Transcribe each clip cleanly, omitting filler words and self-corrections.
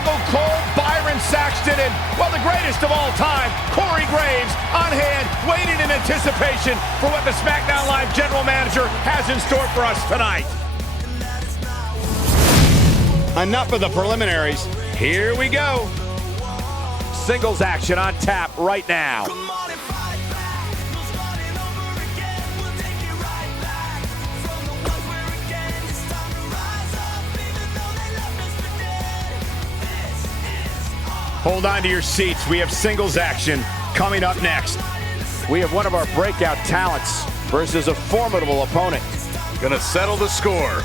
Michael Cole, Byron Saxton, and, well, the greatest of all time, Corey Graves, on hand, waiting in anticipation for what the Smackdown Live general manager has in store for us tonight. Enough of the preliminaries. Here we go. Singles action on tap right now. Hold on to your seats. We have singles action coming up next. We have one of our breakout talents versus a formidable opponent. Gonna settle the score.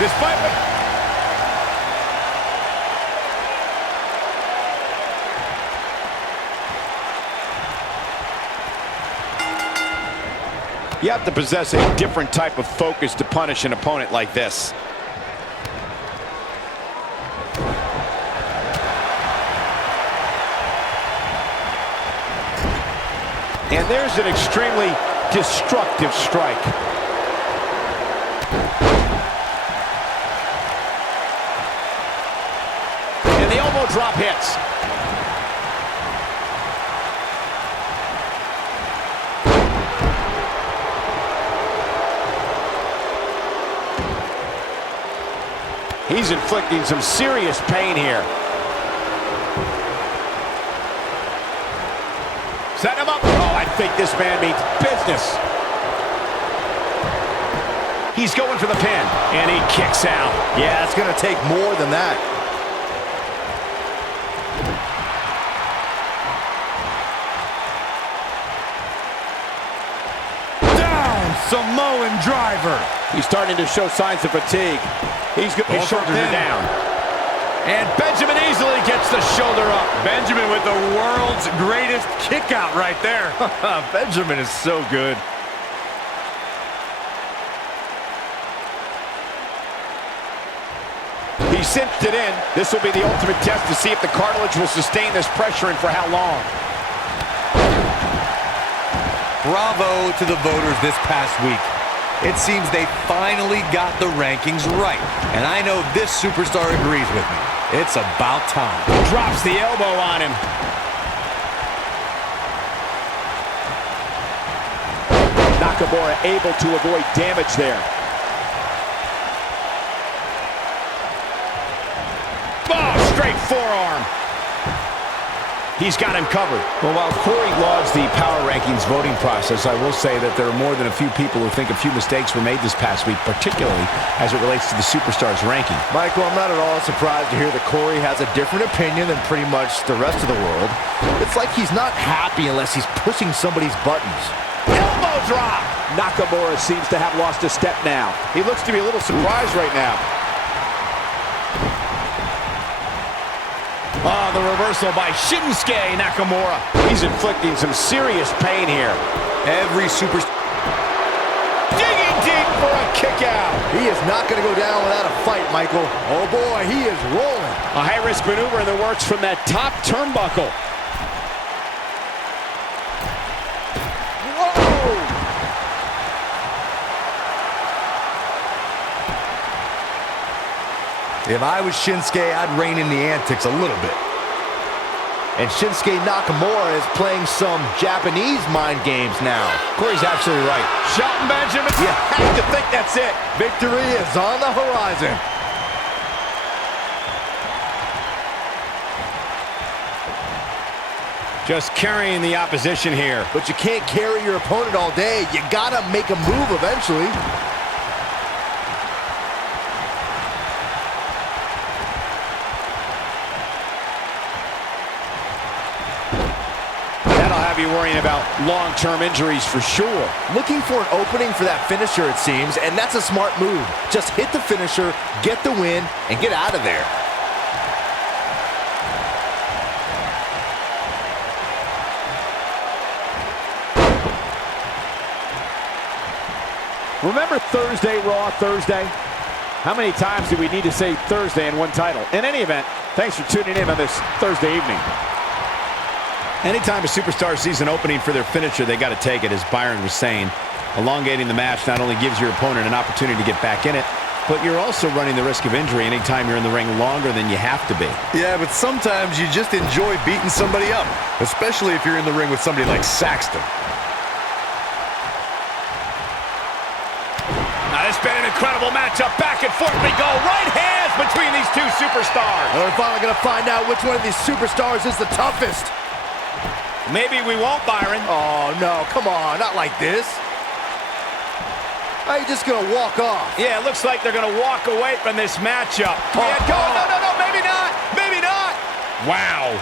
Despite what... You have to possess a different type of focus to punish an opponent like this. And there's an extremely destructive strike. And the elbow drop hits. He's inflicting some serious pain here. Set him up. Oh, I think this man means business. He's going for the pin, and he kicks out. Yeah, it's going to take more than that. Down, Samoan driver. He's starting to show signs of fatigue. He's got his shoulders down. And Benjamin easily gets the shoulder up. Benjamin with the world's greatest kick out right there. Benjamin is so good. He cinched it in. This will be the ultimate test to see if the cartilage will sustain this pressure and for how long. Bravo to the voters this past week. It seems they finally got the rankings right. And I know this superstar agrees with me. It's about time. Drops the elbow on him. Nakamura able to avoid damage there. Oh, straight forearm. He's got him covered. Well, while Corey lauds the power rankings voting process, I will say that there are more than a few people who think a few mistakes were made this past week, particularly as it relates to the Superstars ranking. Michael, I'm not at all surprised to hear that Corey has a different opinion than pretty much the rest of the world. It's like he's not happy unless he's pushing somebody's buttons. Elbow drop. Nakamura seems to have lost a step now. He looks to be a little surprised right now. Oh, the reversal by Shinsuke Nakamura. He's inflicting some serious pain here. Every superstar Digging deep for a kick out. He is not going to go down without a fight, Michael. Oh boy, he is rolling. A high-risk maneuver in the works from that top turnbuckle. Whoa! If I was Shinsuke, I'd rein in the antics a little bit. And Shinsuke Nakamura is playing some Japanese mind games now. Corey's absolutely right. Shelton Benjamin. You have to think that's it. Victory is on the horizon. Just carrying the opposition here. But you can't carry your opponent all day. You gotta make a move eventually. That'll have you worrying about long-term injuries for sure. Looking for an opening for that finisher, it seems, and that's a smart move. Just hit the finisher, get the win, and get out of there. Remember Thursday, Raw Thursday? How many times do we need to say Thursday in one title? In any event, thanks for tuning in on this Thursday evening. Anytime a superstar sees an opening for their finisher, they got to take it, as Byron was saying. Elongating the match not only gives your opponent an opportunity to get back in it, but you're also running the risk of injury anytime you're in the ring longer than you have to be. Yeah, but sometimes you just enjoy beating somebody up, especially if you're in the ring with somebody like Saxton. Now, this has been an incredible matchup. Back and forth we go. Right hands between these two superstars. We're finally going to find out which one of these superstars is the toughest. Maybe we won't, Byron. Oh, no, come on, not like this. How are you just going to walk off? Yeah, it looks like they're going to walk away from this matchup. Oh, Yeah, go. No, maybe not. Maybe not. Wow.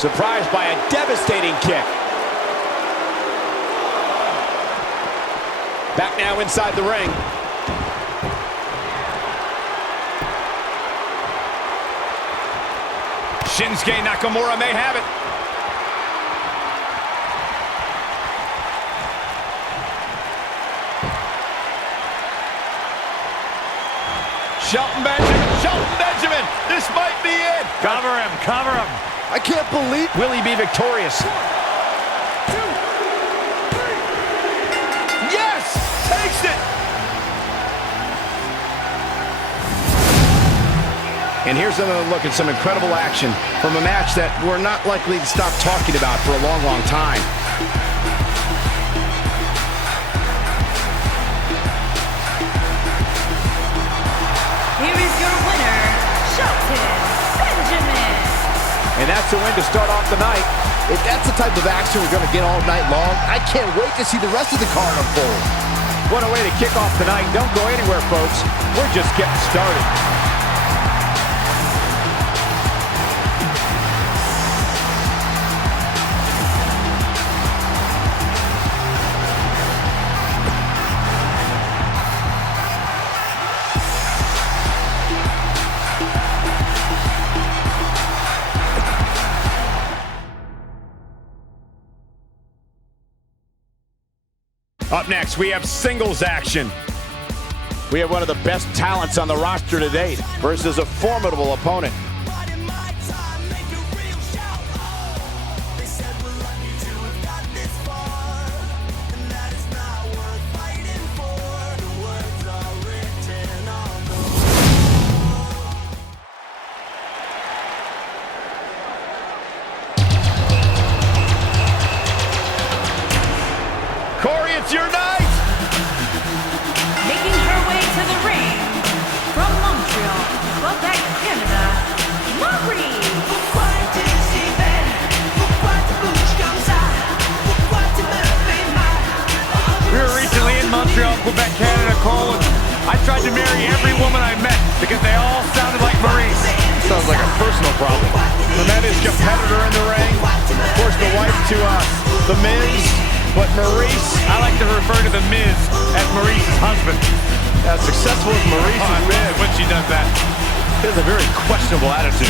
Surprised by a devastating kick. Back now inside the ring. Shinsuke Nakamura may have it. Shelton Benjamin, this might be it. Cover him, cover him. I can't believe... Will he be victorious? Yes, takes it. And here's another look at some incredible action from a match that we're not likely to stop talking about for a long, long time. Here is your winner, Shelton Benjamin. And that's the win to start off the night. If that's the type of action we're going to get all night long, I can't wait to see the rest of the card unfold. What a way to kick off the night. Don't go anywhere, folks. We're just getting started. Up next, we have singles action. We have one of the best talents on the roster to date versus a formidable opponent. Corey, it's your night. Making her way to the ring from Montreal, Quebec, Canada, Marie. We were recently in Montreal, Quebec, Canada, Cole, and I tried to marry every woman I met because they all sounded like Maurice. Sounds like a personal problem. The men his competitor in the ring. Of course, the wife to The Miz. But Maurice, I like to refer to the Miz as Maurice's husband. as successful as Maurice Oh, has been. when she does that. He has a very questionable attitude.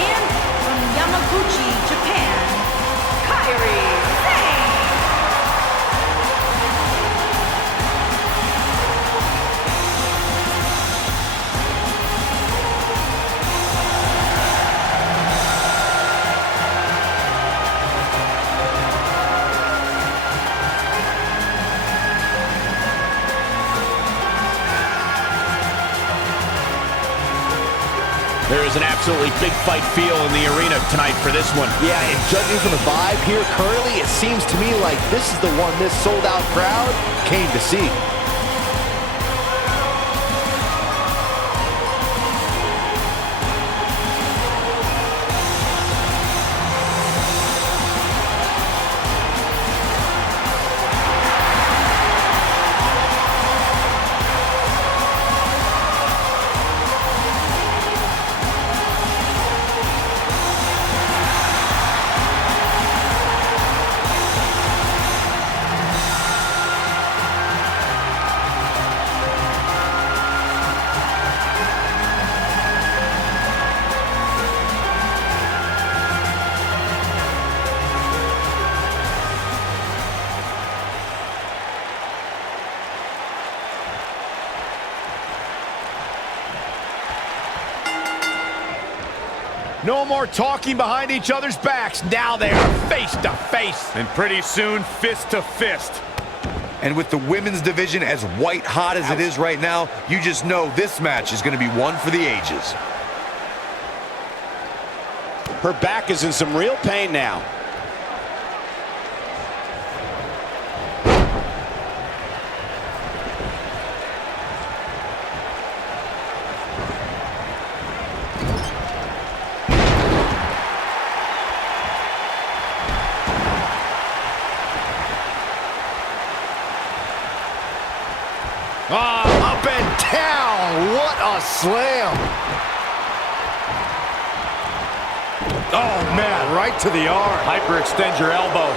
And from Yamaguchi, Japan, Kairi Sane. There is an absolutely big fight feel in the arena tonight for this one. Yeah, and judging from the vibe here currently, it seems to me like this is the one this sold-out crowd came to see. No more talking behind each other's backs. Now they are face to face. And pretty soon, fist to fist. And with the women's division as white hot as it is right now, you just know this match is going to be one for the ages. Her back is in some real pain now. Up and down. What a slam. Oh, man, right to the arm. Hyperextend your elbow.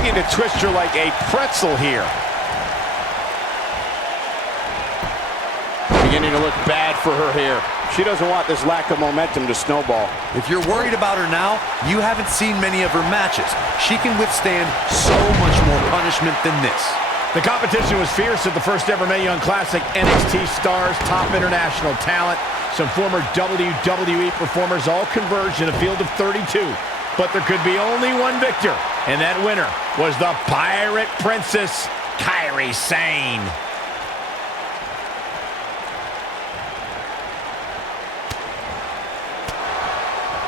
Looking to twist her like a pretzel here. Beginning to look bad for her here. She doesn't want this lack of momentum to snowball. If you're worried about her now, you haven't seen many of her matches. She can withstand so much more punishment than this. The competition was fierce at the first ever Mae Young Classic. NXT stars, top international talent, some former WWE performers all converged in a field of 32. But there could be only one victor, and that winner was the Pirate Princess, Kairi Sane.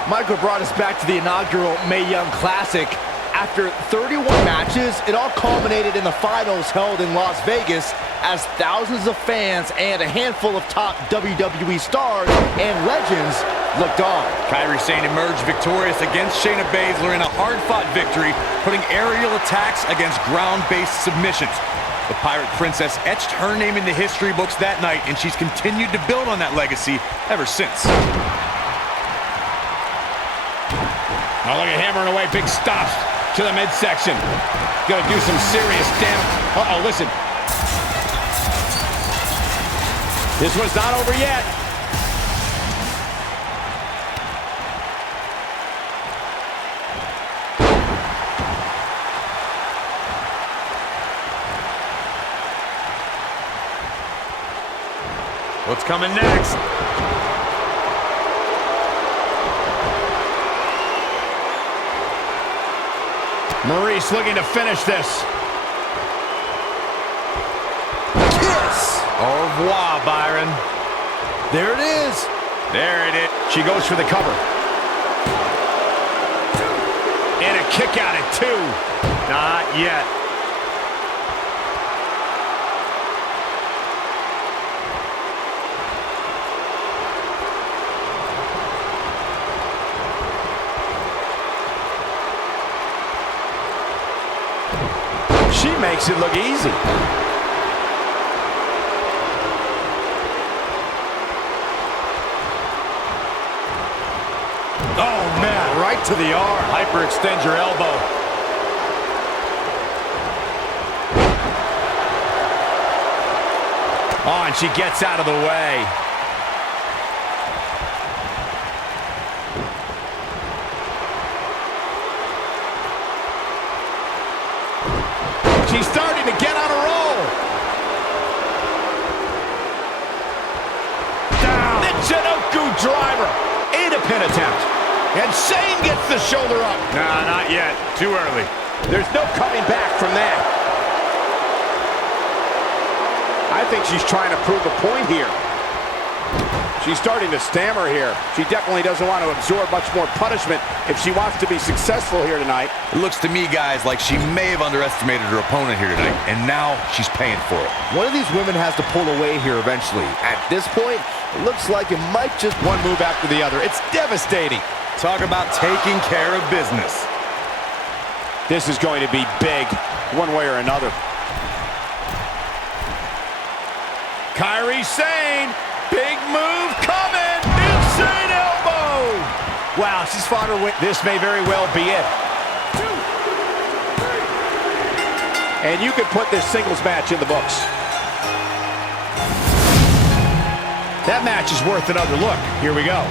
Michael brought us back to the inaugural Mae Young Classic. After 31 matches, it all culminated in the finals held in Las Vegas as thousands of fans and a handful of top WWE stars and legends looked on. Kairi Sane emerged victorious against Shayna Baszler in a hard-fought victory, putting aerial attacks against ground-based submissions. The Pirate Princess etched her name in the history books that night, and she's continued to build on that legacy ever since. Oh, look at hammering away, big stops to the midsection. Gonna do some serious damage. Uh-oh, listen. This one's not over yet. What's coming next? Maurice looking to finish this. Kiss! Au revoir, Byron. There it is. There it is. She goes for the cover. kick out at 2. Not yet. She makes it look easy. Oh, man, right to the arm. Hyperextend your elbow. Oh, and she gets out of the way. She's starting to get on a roll. Down. Michinoku driver. And a pin attempt. And Shane gets the shoulder up. Nah, not yet. Too early. There's no coming back from that. I think she's trying to prove a point here. She's starting to stammer here. She definitely doesn't want to absorb much more punishment if she wants to be successful here tonight. It looks to me, guys, like she may have underestimated her opponent here tonight, and now she's paying for it. One of these women has to pull away here eventually. At this point, it looks like it might just One move after the other. It's devastating. Talk about taking care of business. This is going to be big, one way or another. Kairi Sane, big move coming. Insane elbow. Wow, she's fought her way. This may very well be it. 2, 3. And you could put this singles match in the books. That match is worth another look. Here we go.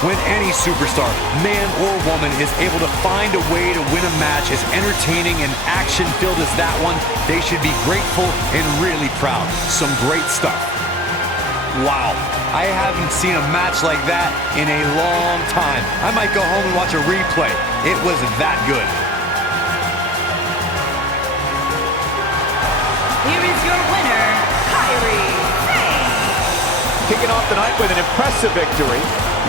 When any superstar, man or woman, is able to find a way to win a match as entertaining and action-filled as that one, they should be grateful and really proud. Some great stuff. Wow, I haven't seen a match like that in a long time. I might go home and watch a replay. It was that good. Here is your winner, Kairi Sane. Kicking off the night with an impressive victory.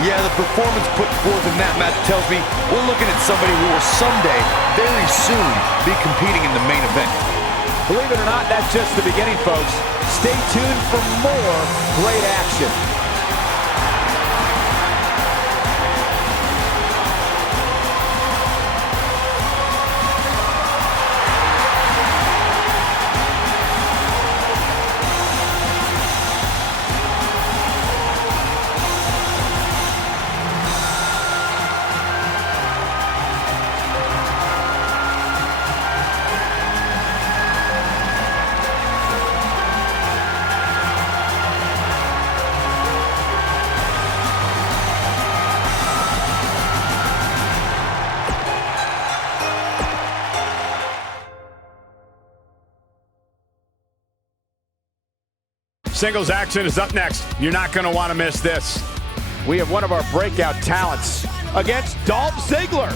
Yeah, the performance put forth in that match tells me we're looking at somebody who will someday, very soon, be competing in the main event. Believe it or not, that's just the beginning, folks. Stay tuned for more great action. Singles action is up next. You're not going to want to miss this. We have one of our breakout talents against Dolph Ziggler.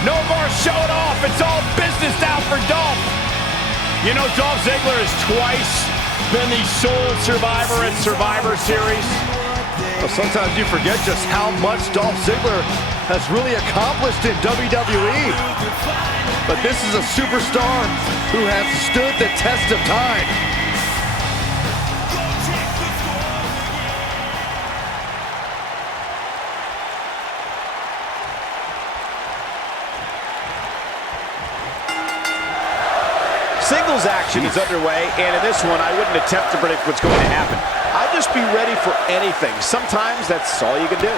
No more showing off. It's all business now for Dolph. You know, Dolph Ziggler is twice been the sole survivor at Survivor Series. Well, sometimes you forget just how much Dolph Ziggler has really accomplished in WWE. But this is a superstar who has stood the test of time. Singles action is underway, and in this one, I wouldn't attempt to predict what's going to happen. I'd just be ready for anything. Sometimes that's all you can do.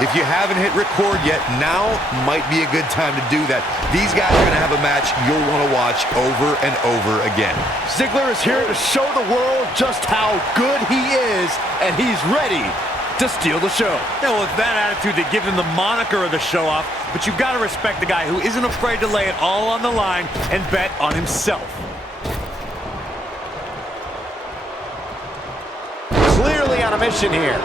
If you haven't hit record yet, now might be a good time to do that. These guys are going to have a match you'll want to watch over and over again. Ziggler is here to show the world just how good he is, and he's ready to steal the show. Yeah, well, it's that attitude that gives him the moniker of the show-off, but you've got to respect the guy who isn't afraid to lay it all on the line and bet on himself. Clearly on a mission here.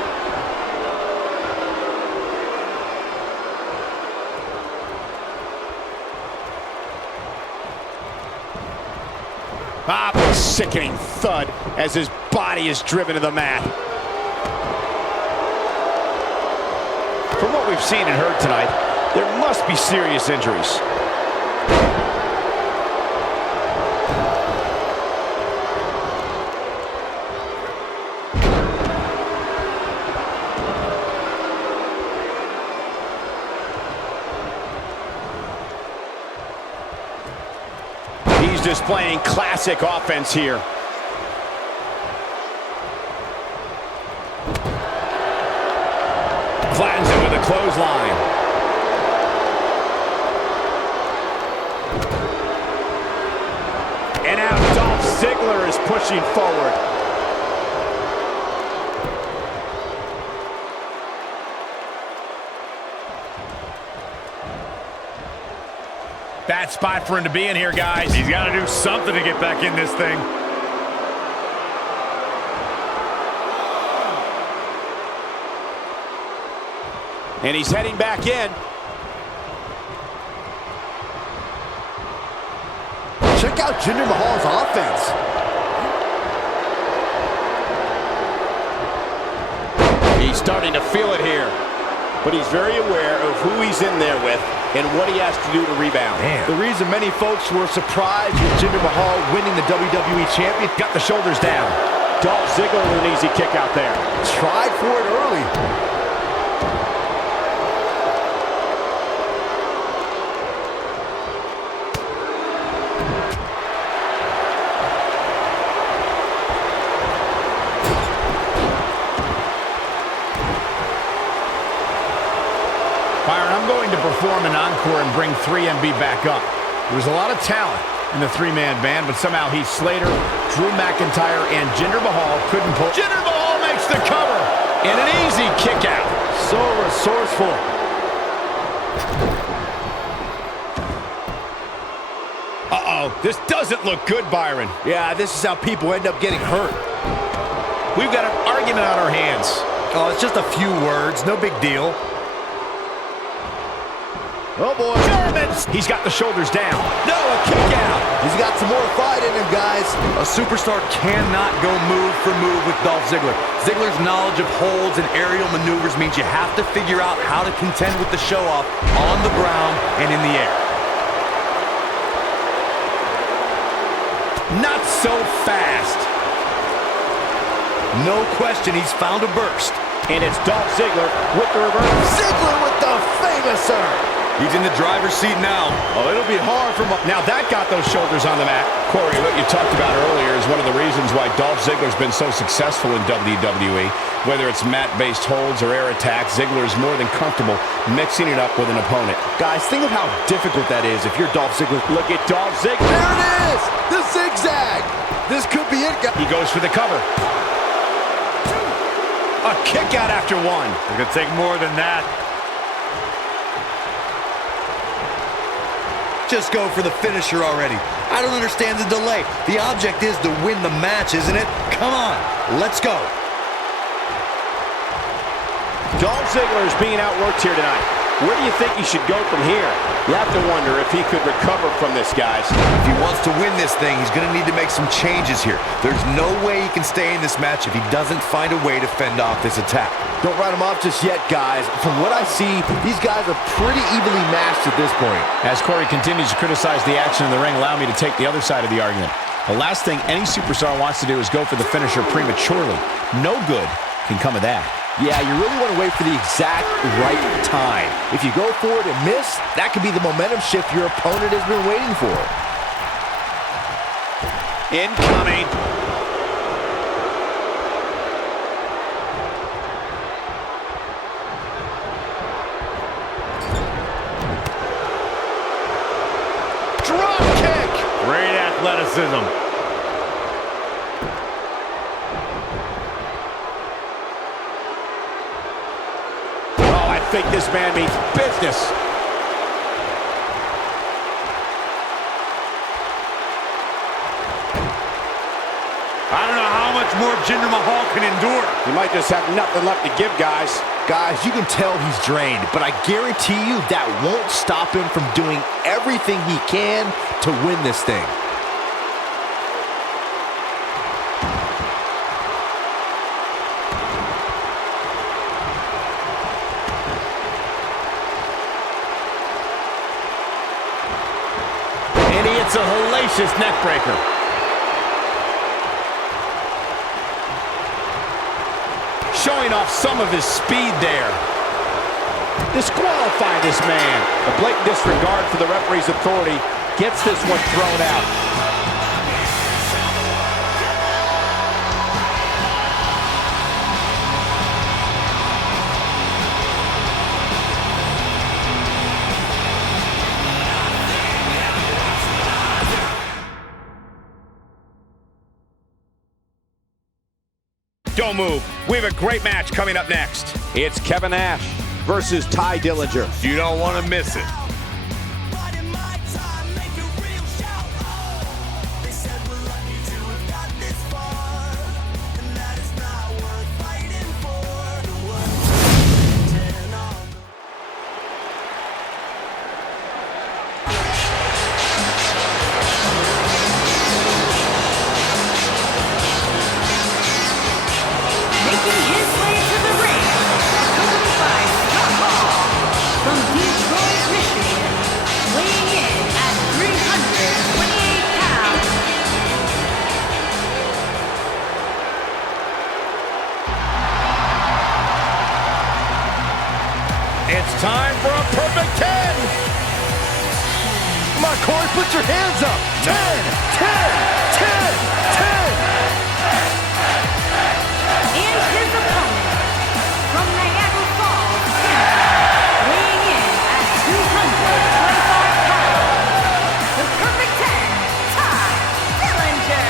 A sickening thud as his body is driven to the mat. From what we've seen and heard tonight, there must be serious injuries. He's displaying classic offense here. Flattens it with a clothesline. And now Dolph Ziggler is pushing forward. Bad spot for him to be in here, guys. He's got to do something to get back in this thing. And he's heading back in. Check out Jinder Mahal's offense. He's starting to feel it here, but he's very aware of who he's in there with and what he has to do to rebound. The reason many folks were surprised with Jinder Mahal winning the WWE Champion, Got the shoulders down. Dolph Ziggler with an easy kick out there. tried for it early. Byron, I'm going to perform an encore and bring 3MB back up. There's a lot of talent in the three-man band, but somehow Heath Slater, Drew McIntyre, and Jinder Mahal couldn't pull. Jinder Mahal makes the cover and an easy kick out. So resourceful. Uh-oh, this doesn't look good, Byron. Yeah, this is how people end up getting hurt. We've got an argument on our hands. Oh, it's just a few words, no big deal. Oh boy. Germans! He's got the shoulders down. No, a kick out. He's got some more fight in him, guys. A superstar cannot go move for move with Dolph Ziggler. Ziggler's knowledge of holds and aerial maneuvers means you have to figure out how to contend with the show-off on the ground and in the air. Not so fast. No question, he's found a burst. And it's Dolph Ziggler with the reverse. Ziggler with the famouser. He's in the driver's seat now. Oh, it'll be hard for him. Now that got those shoulders on the mat. Corey, what you talked about earlier is one of the reasons why Dolph Ziggler's been so successful in WWE. Whether it's mat-based holds or air attacks, Ziggler is more than comfortable mixing it up with an opponent. Guys, think of how difficult that is if you're Dolph Ziggler. Look at Dolph Ziggler. There it is! The zigzag! This could be it, guys. He goes for the cover. A kick out after one. It's going to take more than that. Just go for the finisher already. I don't understand the delay. The object is to win the match, isn't it? Come on, let's go. Dolph Ziggler is being outworked here tonight. Where do you think he should go from here? You have to wonder if he could recover from this, guys. If he wants to win this thing, he's going to need to make some changes here. There's no way he can stay in this match if he doesn't find a way to fend off this attack. Don't write him off just yet, guys. From what I see, these guys are pretty evenly matched at this point. As Corey continues to criticize the action in the ring, allow me to take the other side of the argument. The last thing any superstar wants to do is go for the finisher prematurely. No good can come of that. Yeah, you really want to wait for the exact right time. If you go for it and miss, that could be the momentum shift your opponent has been waiting for. Incoming. Drop kick. Great athleticism. I think this man means business. I don't know how much more Jinder Mahal can endure. He might just have nothing left to give, guys. Guys, you can tell he's drained, but I guarantee you that won't stop him from doing everything he can to win this thing. And he hits a hellacious neck breaker. Showing off some of his speed there. Disqualify this man. A blatant disregard for the referee's authority gets this one thrown out. Don't move. We have a great match coming up next. It's Kevin Nash versus Ty Dillinger. You don't want to miss it. Making his way to the ring, accompanied by Scott Hall from Detroit, Michigan, weighing in at 328 pounds. It's time for a perfect 10. Come on, Corey, put your hands up. 10, 10, 10, 10. And his opponent, from Niagara Falls, Canada, weighing in at 225 pounds, the perfect 10, Ty Dillinger.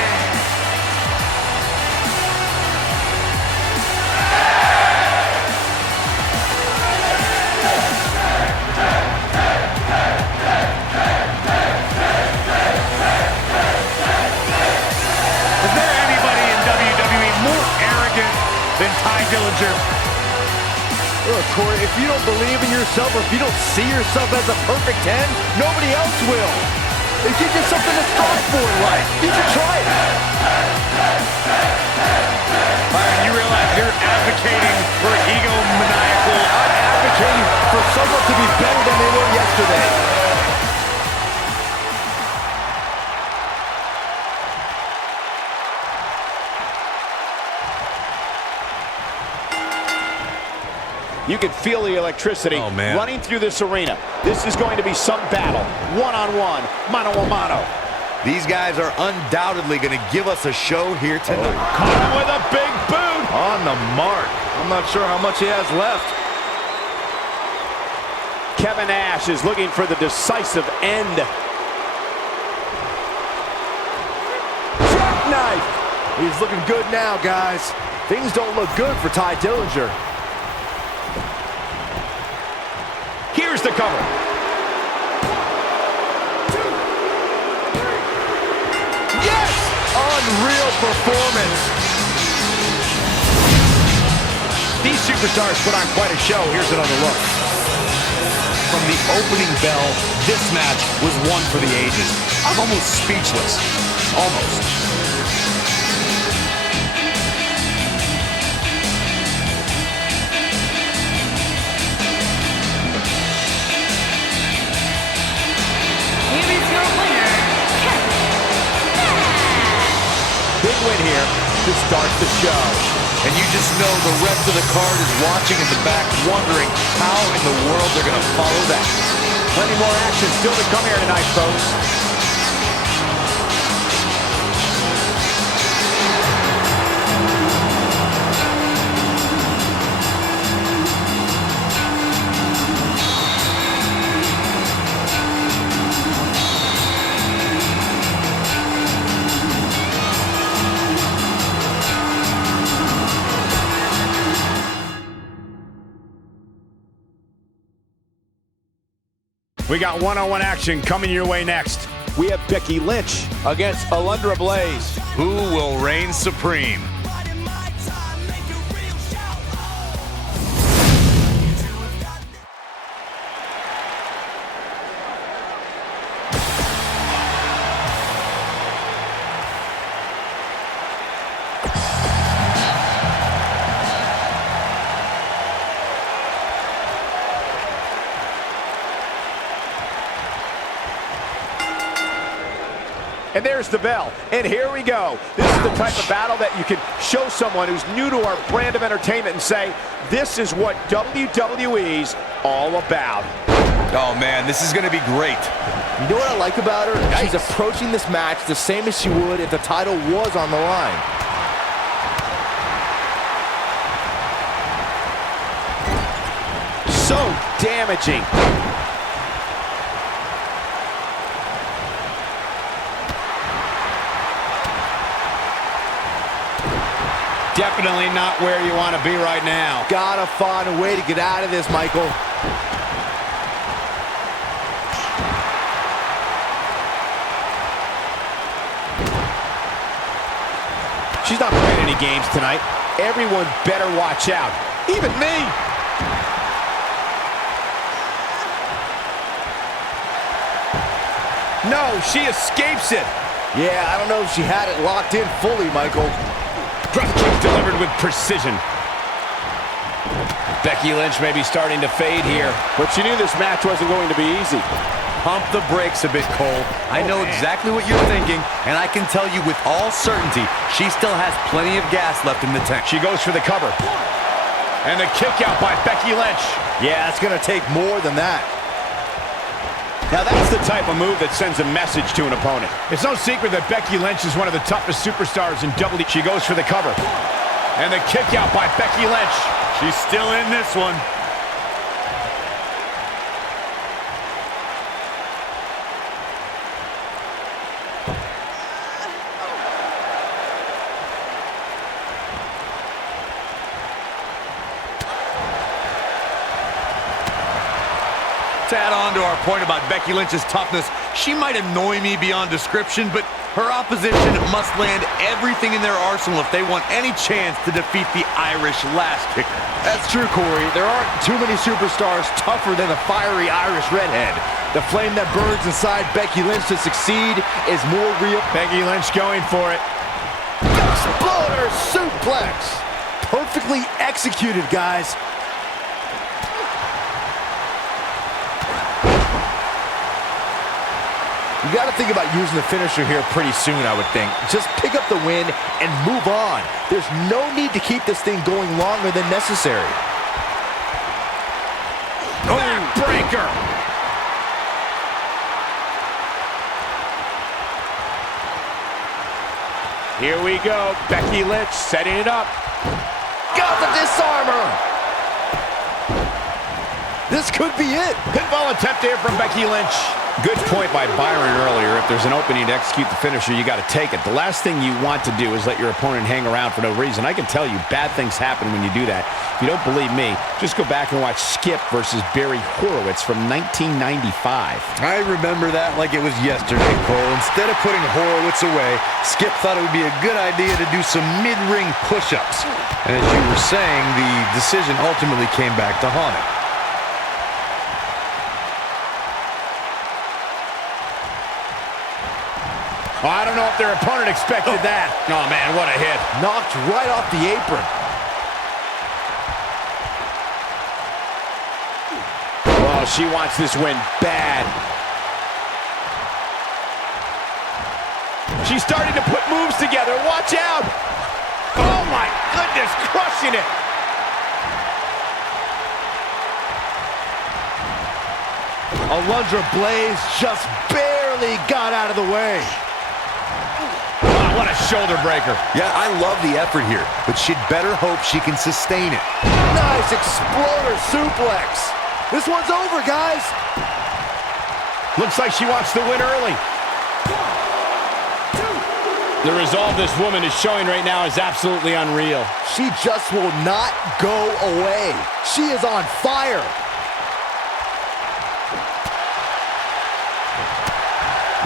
Is there anybody in WWE more arrogant than Ty Dillinger? Look, Corey, if you don't believe in yourself or if you don't see yourself as a perfect 10, nobody else will. It gives you something to strive for in life. You should try it. Byron, you realize you're advocating for egomaniacal. I'm advocating for someone to be better than they were yesterday. You can feel the electricity running through this arena. This is going to be some battle. One-on-one, mano-a-mano. These guys are undoubtedly going to give us a show here tonight. Caught him with a big boot. On the mark. I'm not sure how much he has left. Kevin Nash is looking for the decisive end. Jackknife. He's looking good now, guys. Things don't look good for Ty Dillinger. Here's the cover. Yes! Unreal performance. These superstars put on quite a show. Here's another look. From the opening bell, this match was one for the ages. I'm almost speechless. Almost. Here is your winner, Big win here to start the show. And you just know the rest of the card is watching in the back, wondering how in the world they're going to follow that. Plenty more action still to come here tonight, folks. We got one-on-one action coming your way next. We have Becky Lynch against Alundra Blaze. Who will reign supreme? And there's the bell. And here we go. This is the type of battle that you can show someone who's new to our brand of entertainment and say, this is what WWE's all about. Oh man, this is going to be great. You know what I like about her? She's approaching this match the same as she would if the title was on the line. So damaging. Definitely not where you want to be right now. Gotta find a way to get out of this, Michael. She's not playing any games tonight. Everyone better watch out. Even me. No, she escapes it. Yeah, I don't know if she had it locked in fully, Michael. Drop kick delivered with precision. Becky Lynch may be starting to fade here. But she knew this match wasn't going to be easy. Pump the brakes a bit, Cole. I know exactly what you're thinking, and I can tell you with all certainty, she still has plenty of gas left in the tank. She goes for the cover. And the kick out by Becky Lynch. Yeah, it's gonna take more than that. Now that's the type of move that sends a message to an opponent. It's no secret that Becky Lynch is one of the toughest superstars in WWE. She goes for the cover. And the kick out by Becky Lynch. She's still in this one. To add on to our point about Becky Lynch's toughness, she might annoy me beyond description, but her opposition must land everything in their arsenal if they want any chance to defeat the Irish last kicker. That's true, Corey. There aren't too many superstars tougher than the fiery Irish redhead. The flame that burns inside Becky Lynch to succeed is more real. Becky Lynch going for it. Exploder suplex. Perfectly executed, guys. You got to think about using the finisher here pretty soon, I would think. Just pick up the win and move on. There's no need to keep this thing going longer than necessary. Backbreaker. Here we go. Becky Lynch setting it up. Got the disarmer. This could be it. Pinfall attempt here from Becky Lynch. Good point by Byron earlier. If there's an opening to execute the finisher, you got to take it. The last thing you want to do is let your opponent hang around for no reason. I can tell you bad things happen when you do that. If you don't believe me, just go back and watch Skip versus Barry Horowitz from 1995. I remember that like it was yesterday, Cole. Instead of putting Horowitz away, Skip thought it would be a good idea to do some mid-ring push-ups. And as you were saying, the decision ultimately came back to haunt him. Oh, I don't know if their opponent expected that. Oh, man, what a hit. Knocked right off the apron. Oh, she wants this win bad. She's starting to put moves together. Watch out. Oh, my goodness, crushing it. Alundra Blaze just barely got out of the way. Oh, what a shoulder breaker. Yeah, I love the effort here, but she'd better hope she can sustain it. Nice exploder suplex. This one's over, guys. Looks like she wants to win early. The resolve this woman is showing right now is absolutely unreal. She just will not go away. She is on fire.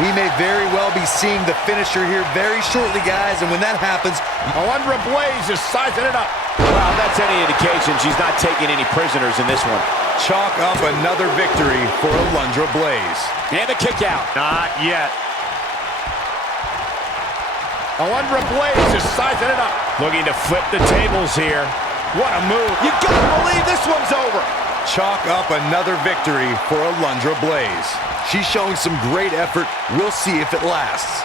We may very well be seeing the finisher here very shortly, guys, and when that happens... Alundra Blaze is sizing it up. Well, that's any indication she's not taking any prisoners in this one. Chalk up another victory for Alundra Blaze. And a kick out. Not yet. Alundra Blaze is sizing it up. Looking to flip the tables here. What a move. You gotta believe this one's over. Chalk up another victory for Alundra Blaze. She's showing some great effort. We'll see if it lasts.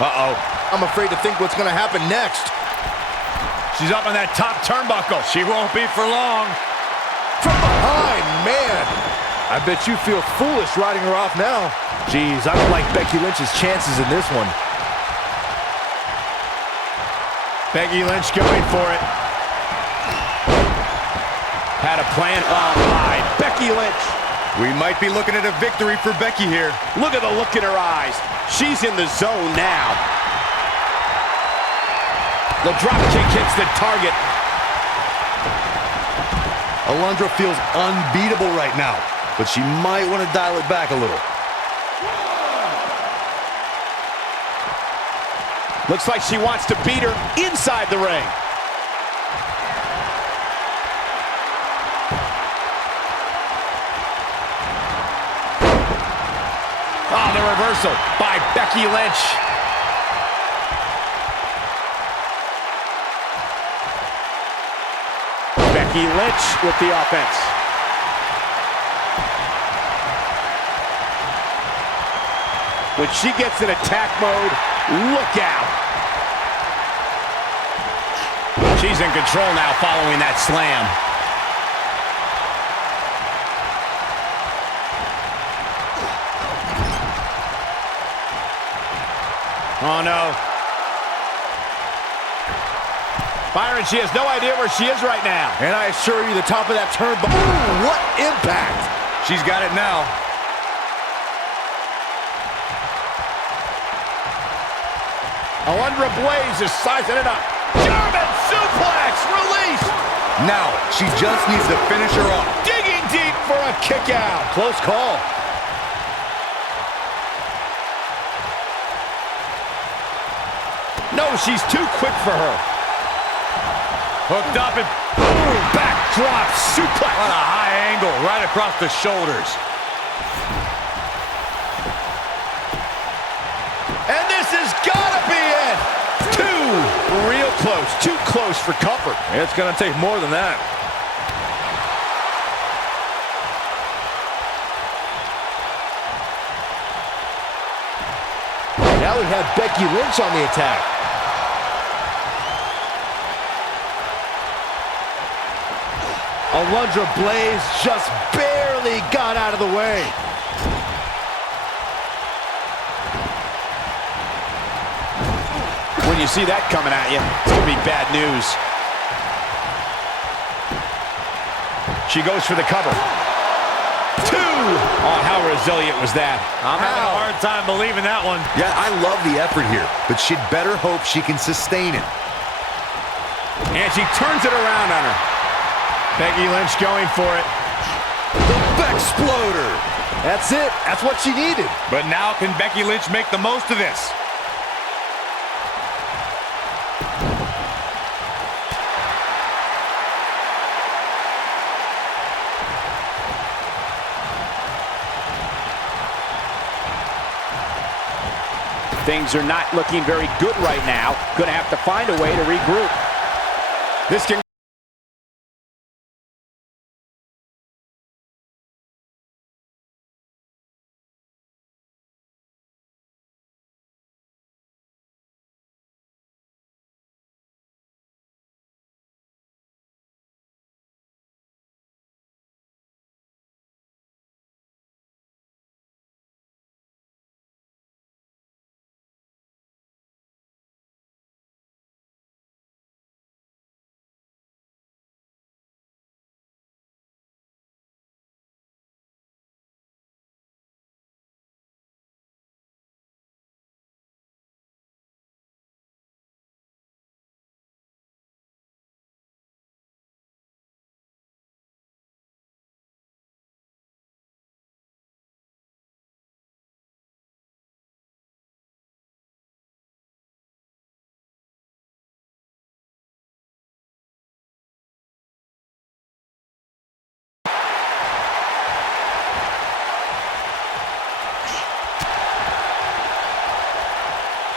Uh-oh. I'm afraid to think what's going to happen next. She's up on that top turnbuckle. She won't be for long. From behind, man. I bet you feel foolish riding her off now. Jeez, I don't like Becky Lynch's chances in this one. Becky Lynch going for it. Had a plan. Oh, my. Becky Lynch. We might be looking at a victory for Becky here. Look at the look in her eyes. She's in the zone now. The drop kick hits the target. Alundra feels unbeatable right now, but she might want to dial it back a little. Looks like she wants to beat her inside the ring. Oh, the reversal by Becky Lynch. Becky Lynch with the offense. When she gets in attack mode, look out. She's in control now following that slam. Oh, no. Byron, she has no idea where she is right now. And I assure you, the top of that turnbuckle. Ooh, what impact. She's got it now. Alundra Blaze is sizing it up. German suplex released. Now, she just needs to finish her off. Digging deep for a kick out. Close call. No, she's too quick for her. Hooked up and Boom, backdrop suplex. on a high angle right across the shoulders. And this has got to be it. Two, real close, too close for comfort. It's going to take more than that. Now we have Becky Lynch on the attack. Alundra Blaze just barely got out of the way. When you see that coming at you, it's going to be bad news. She goes for the cover. Two! Oh, how resilient was that? I'm having a hard time believing that one. Yeah, I love the effort here, but she'd better hope she can sustain it. And she turns it around on her. Becky Lynch going for it. The Bexploder! That's it. That's what she needed. But now can Becky Lynch make the most of this? Things are not looking very good right now. Going to have to find a way to regroup. This can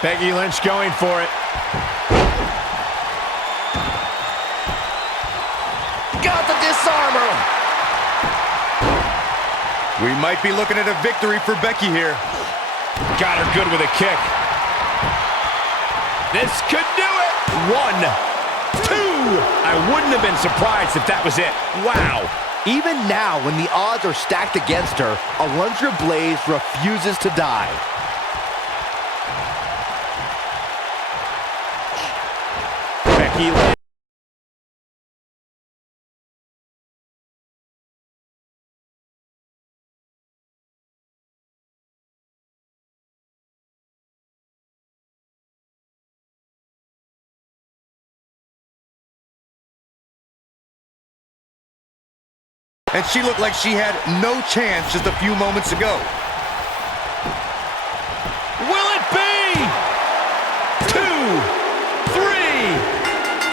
Becky Lynch going for it. Got the disarmer. We might be looking at a victory for Becky here. got her good with a kick. This could do it. 1, 2. I wouldn't have been surprised if that was it. Wow. Even now, when the odds are stacked against her, Alundra Blaze refuses to die. Becky Lynch. And she looked like she had no chance just a few moments ago. Will it be? 2, 3.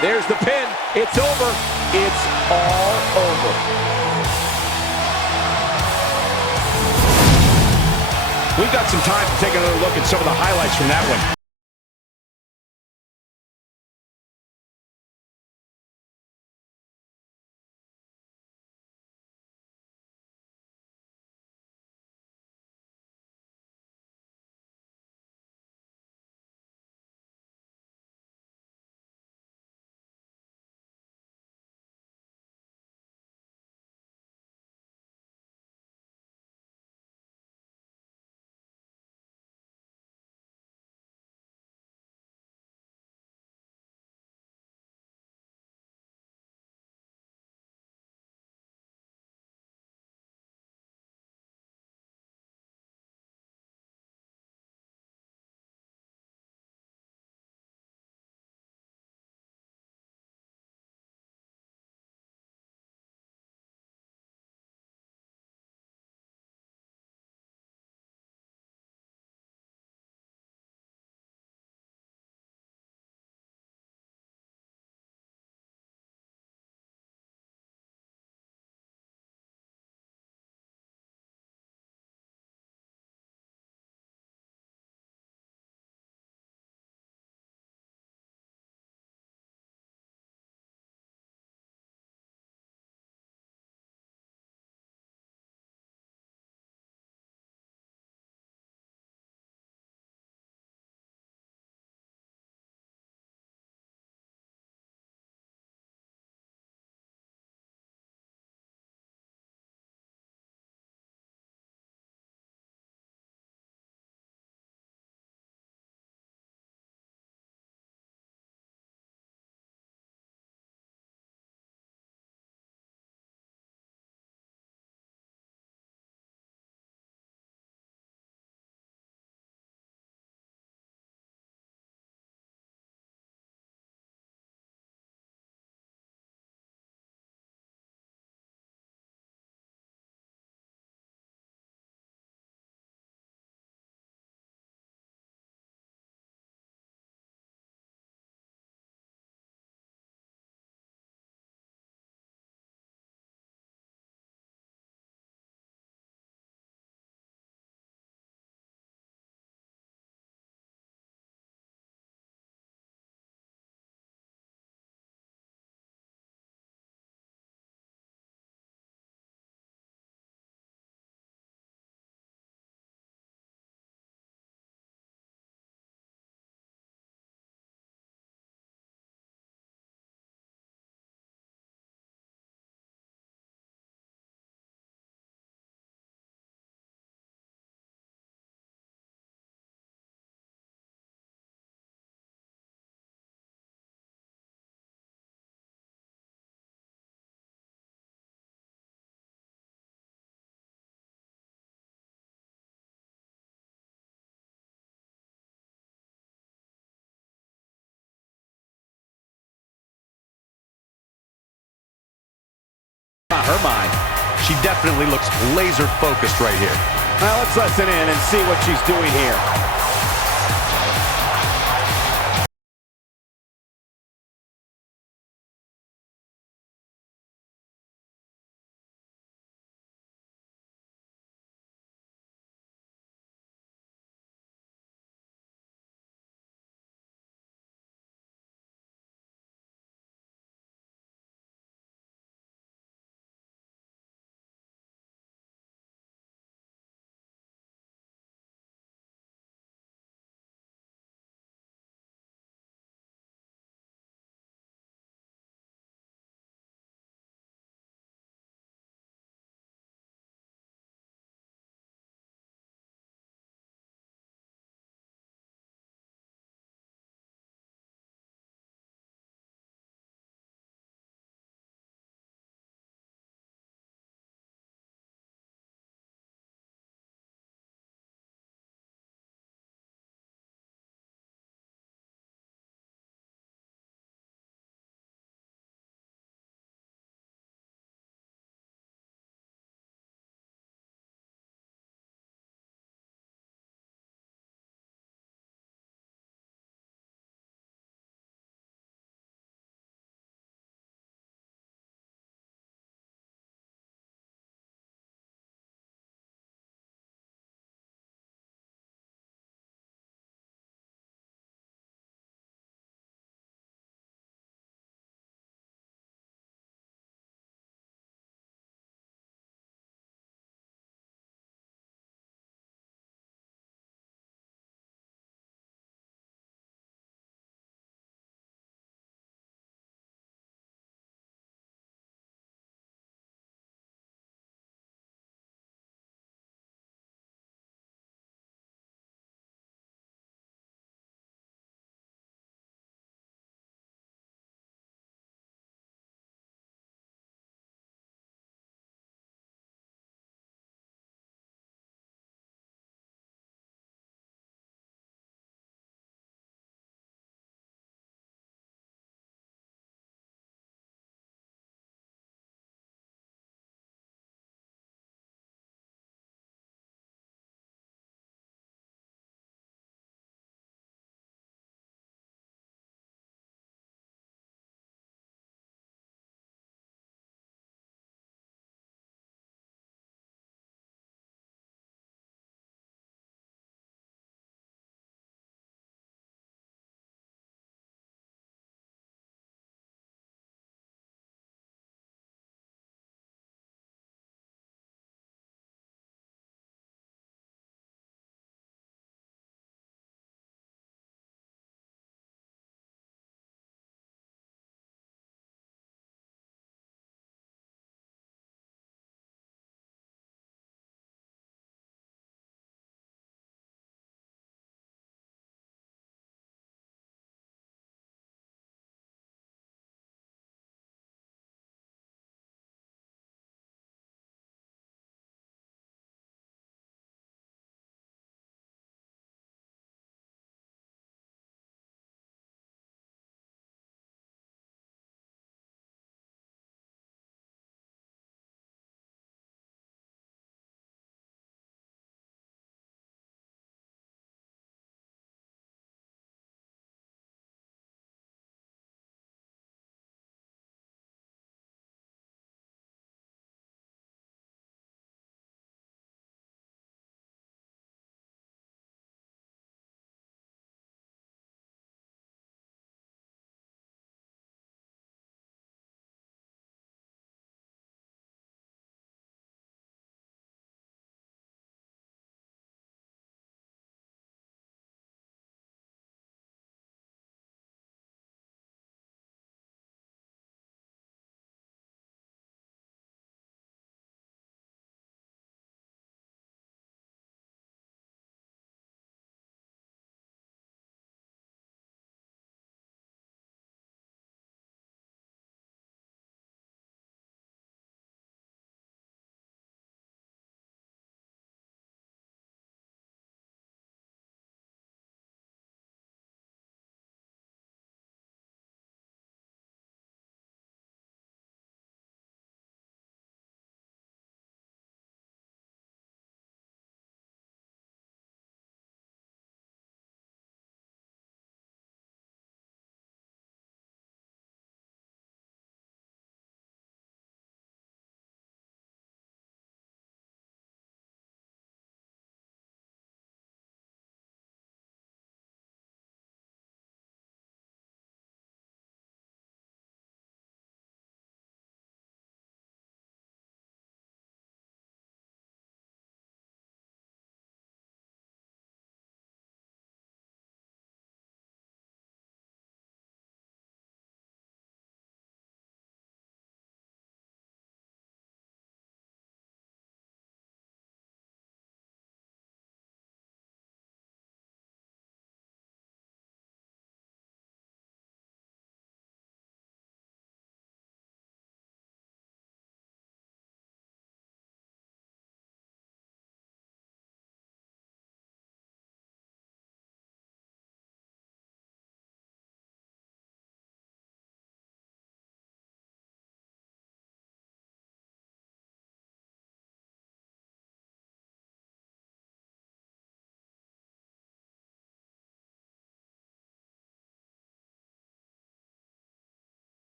There's the pin. It's over. It's all over. We've got some time to take another look at some of the highlights from that one. her mind. She definitely looks laser focused right here. Now let's listen in and see what she's doing here.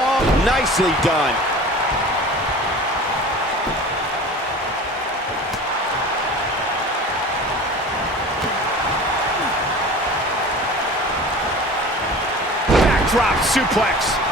Oh, nicely done. Backdrop suplex.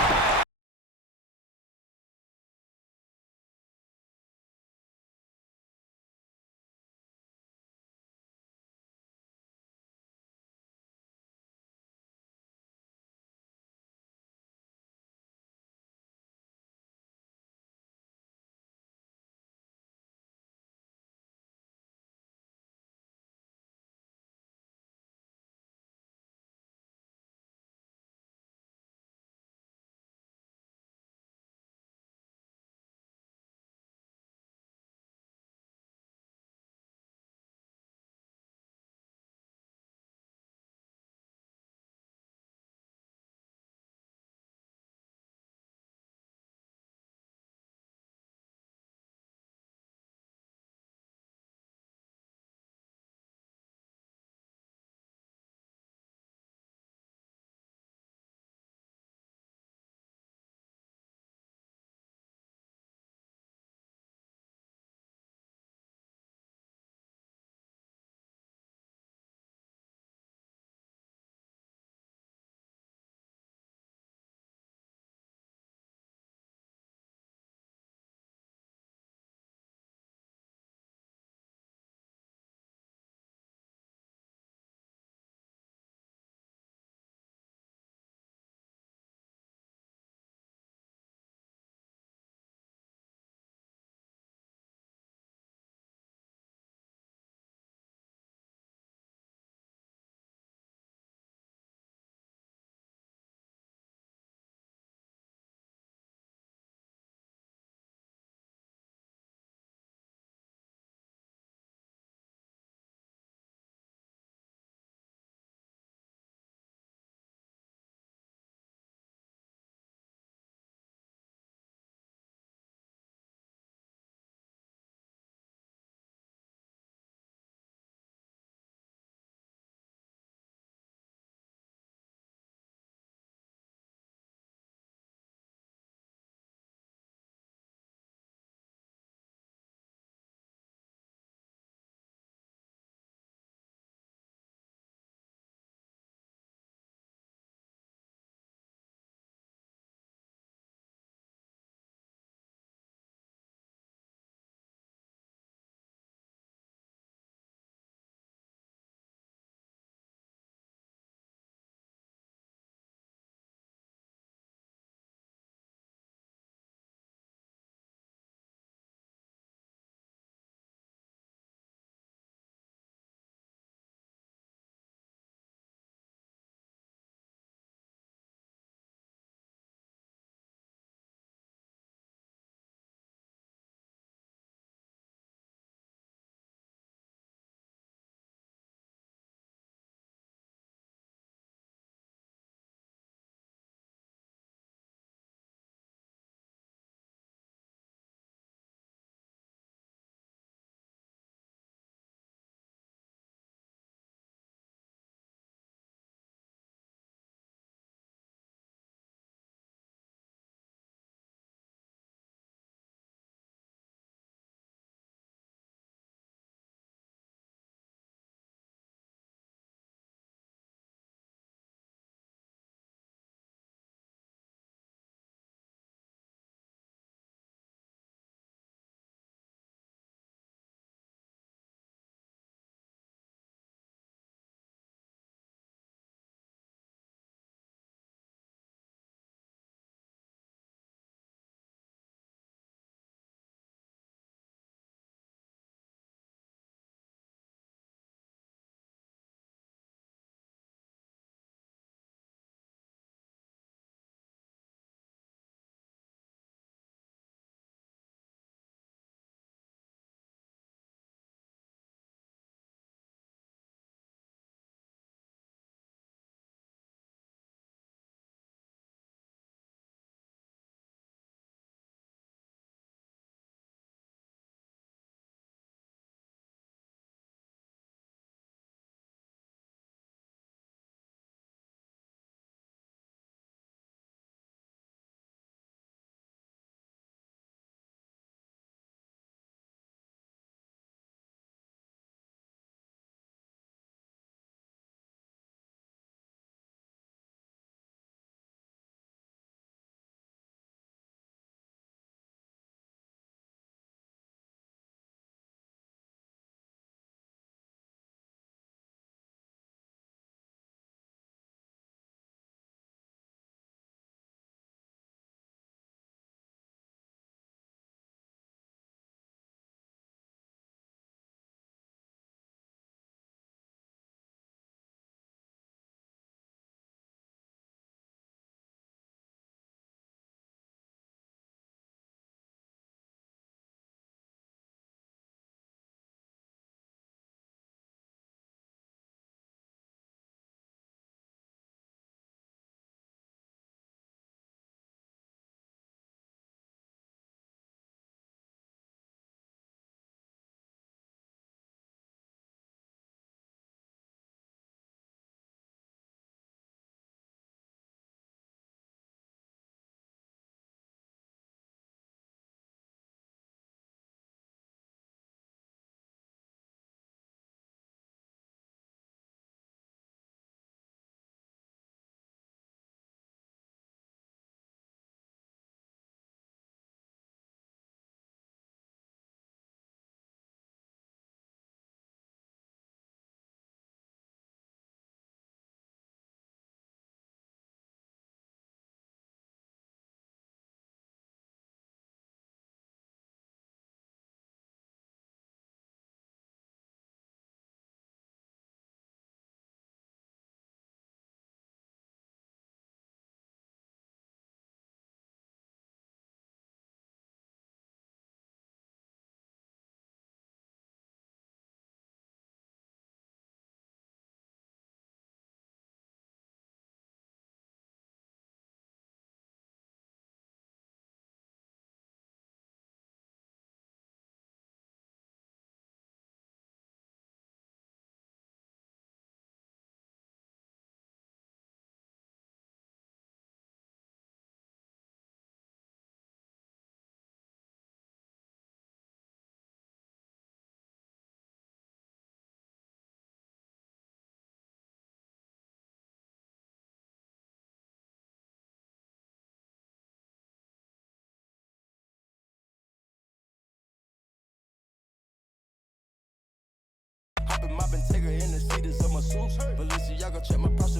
Hoppin' moppin', take her in the seats of my suits. Balenciaga check my price